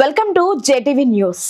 Welcome to JTV news.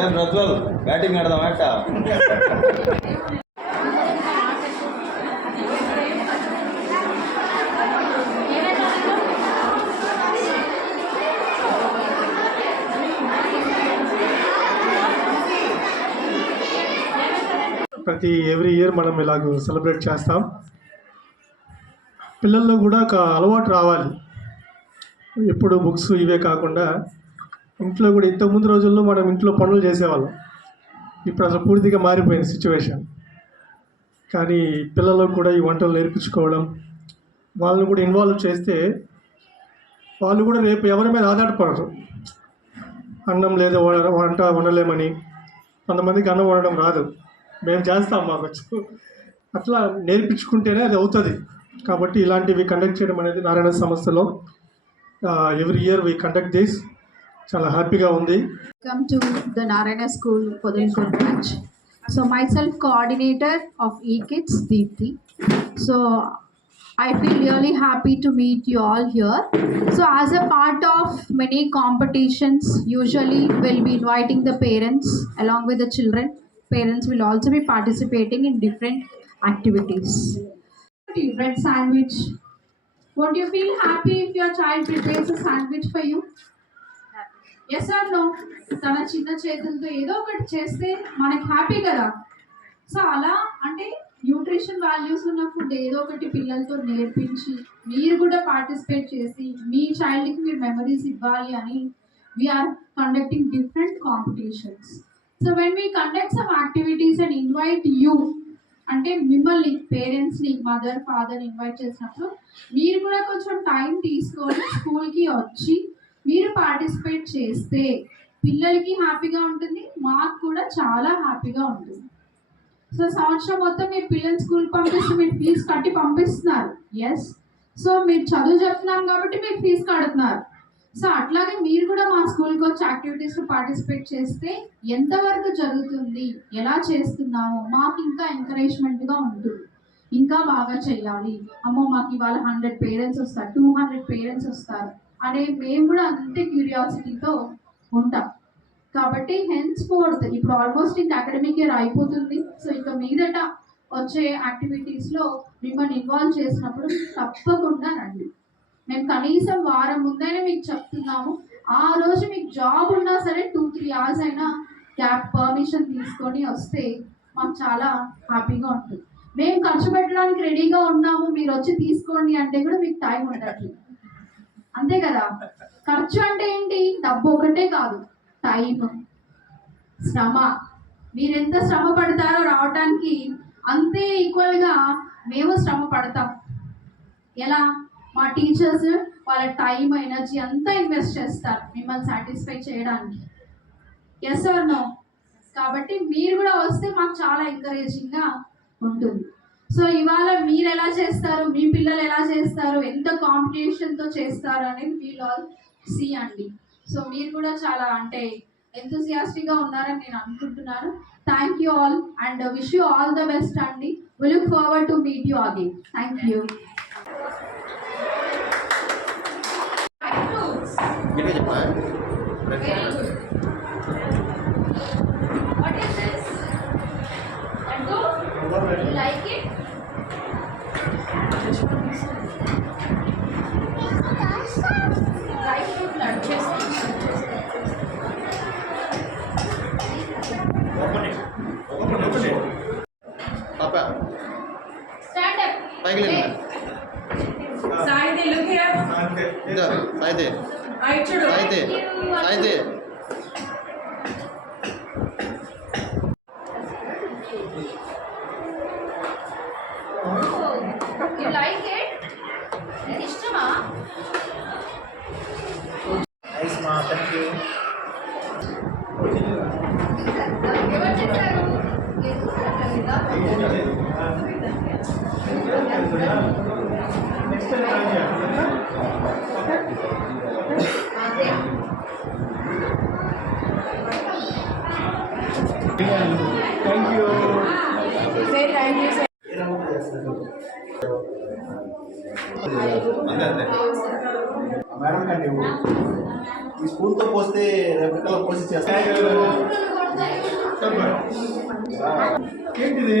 ఏం రజ్వల్ batting ఆడదాం ప్రతి ఎవ్రీ ఇయర్ మనం ఇలాగ సెలబ్రేట్ చేస్తాం. పిల్లల్లో కూడా ఒక అలవాటు రావాలి. ఎప్పుడు బుక్స్ ఇవే కాకుండా ఇంట్లో కూడా ఇంతకు ముందు రోజుల్లో మనం ఇంట్లో పనులు చేసేవాళ్ళం. ఇప్పుడు అసలు పూర్తిగా మారిపోయింది సిచ్యువేషన్. కానీ పిల్లలకు కూడా ఈ వంటలు నేర్పించుకోవడం వాళ్ళని కూడా ఇన్వాల్వ్ చేస్తే వాళ్ళు కూడా రేపు ఎవరి మీద ఆధారపడరు. అన్నం లేదు వంట వండలేమని కొంతమందికి అన్నం వండడం రాదు. మేము చేస్తాం మాకు అట్లా నేర్పించుకుంటేనే అది అవుతుంది. కాబట్టి ఇలాంటివి కండక్ట్ చేయడం అనేది నారాయణ సంస్థలో every year we conduct this చాలా హ్యాపీగా ఉంది. Come to the Narayana school branch so myself coordinator of ఈ kids Deepti so I feel really happy to meet you all here so as a part of many competitions usually will be inviting the parents along with the children Parents will also be participating in different activities. Bread sandwich. Won't you feel happy if your child prepares a sandwich for you? Yes or no తన చిన్న చేతులతో ఏదో ఒకటి చేస్తే మనకి happy కదా so అలా అంటే న్యూట్రిషన్ వాల్యూస్ ఉన్న ఫుడ్ ఏదో ఒకటి పిల్లలతో నేర్పించి మీరు కూడా పార్టిసిపేట్ చేసి మీ చైల్డ్కి మీరు మెమరీస్ ఇవ్వాలి అని we are conducting different competitions so when we conduct some activities and invite you అంటే మిమ్మల్ని పేరెంట్స్ని మదర్ ఫాదర్ ఇన్వైట్ చేసినప్పుడు మీరు కూడా కొంచెం టైం తీసుకొని స్కూల్కి వచ్చి మీరు పార్టిసిపేట్ చేస్తే పిల్లలకి హ్యాపీగా ఉంటుంది మాకు కూడా చాలా హ్యాపీగా ఉంటుంది. సో సంవత్సరం మొత్తం మీరు పిల్లల్ని స్కూల్ పంపిస్తే మీరు ఫీజు కట్టి పంపిస్తున్నారు. ఎస్ సో మీరు చదువు చెప్తున్నాం కాబట్టి మీరు ఫీజు కడుతున్నారు. సో అట్లాగే మీరు కూడా మా స్కూల్కి వచ్చి యాక్టివిటీస్లో పార్టిసిపేట్ చేస్తే ఎంతవరకు జరుగుతుంది ఎలా చేస్తున్నామో మాకు ఇంకా ఎంకరేజ్మెంట్గా ఉంటుంది. ఇంకా బాగా చేయాలి. అమ్మో మాకు ఇవాళ హండ్రెడ్ పేరెంట్స్ వస్తారు టూ హండ్రెడ్ పేరెంట్స్ వస్తారు అనే మేము కూడా అంతే క్యూరియాసిటీతో ఉంటాం. కాబట్టి హెన్స్ ఫోర్త్ ఇప్పుడు ఆల్మోస్ట్ ఇంకా అకాడమిక్ ఇయర్ అయిపోతుంది. సో ఇక మీదట వచ్చే యాక్టివిటీస్లో మిమ్మల్ని ఇన్వాల్వ్ చేసినప్పుడు తప్పకుండా రండి. మేము కనీసం వారం ముందైనా మీకు చెప్తున్నాము. ఆ రోజు మీకు జాబ్ ఉన్నా సరే టూ త్రీ అవర్స్ అయినా క్యాబ్ పర్మిషన్ తీసుకొని వస్తే మాకు చాలా హ్యాపీగా ఉంటుంది. మేము ఖర్చు పెట్టడానికి రెడీగా ఉన్నాము. మీరు వచ్చి తీసుకోండి అంటే కూడా మీకు టైం ఉండట్లేదు. అంతే కదా? ఖర్చు అంటే ఏంటి? డబ్బు ఒకటే కాదు టైం శ్రమ. మీరు ఎంత శ్రమ పడతారో రావడానికి అంతే ఈక్వల్గా మేము శ్రమ పడతాం. ఎలా? మా టీచర్స్ వాళ్ళ టైం ఎనర్జీ అంతా ఇన్వెస్ట్ చేస్తారు మిమ్మల్ని సాటిస్ఫై చేయడానికి. ఎస్ ఆర్ నో కాబట్టి మీరు కూడా వస్తే మాకు చాలా ఎంకరేజింగ్గా ఉంటుంది. సో ఇవాళ మీరు ఎలా చేస్తారు? మీ పిల్లలు ఎలా చేస్తారు? ఎంత కాంపిటీషన్తో చేస్తారు అనేది వీల్ ఆల్ సీ అండి. సో మీరు కూడా చాలా అంటే ఎంతూసియాస్టిక్గా ఉన్నారని నేను అనుకుంటున్నాను. Thank you all and wish you all the best అండి. We look forward to meet you again thank you మీరే చెప్పా সাইডে সাইডে You like it? Nishta ma? Nice ma, thank you. Next time, okay? Thank you Say thank you. Say madam కండి ఈ స్పూన్తో పోస్తే రెప్లికలో పోసి చేస్తాను ఏంటిది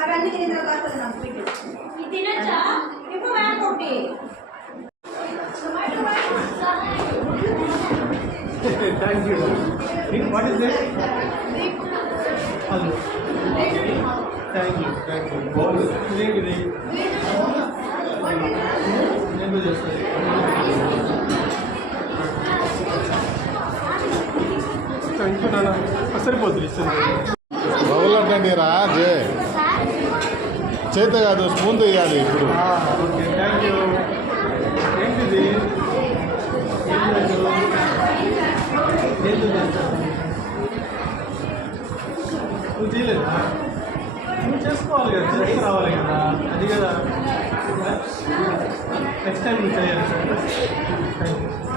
అవన్నీ తిన్న తర్వాత నాకు పెట్టు. ఇది తినచ్చా ఇప్పుడు వ్యాన్ ఒకటి thank you what is this hello thank you thank you బాగుంది ఇదేంటిది నేను చేస్తాను థ్యాంక్ యూ నాన్న సరిపోతుంది ఇస్తుంది మొదలెట్టండి రా జే. చేత కాదు స్పూన్ తీయాలి ఇప్పుడు. థ్యాంక్ యూ ఏంటిది? నువ్వు చేయలేదా? రావాలి కదా చేసి రావాలి కదా. అది కదా. నెక్స్ట్ టైం నువ్వు చేయాలి థ్యాంక్ యూ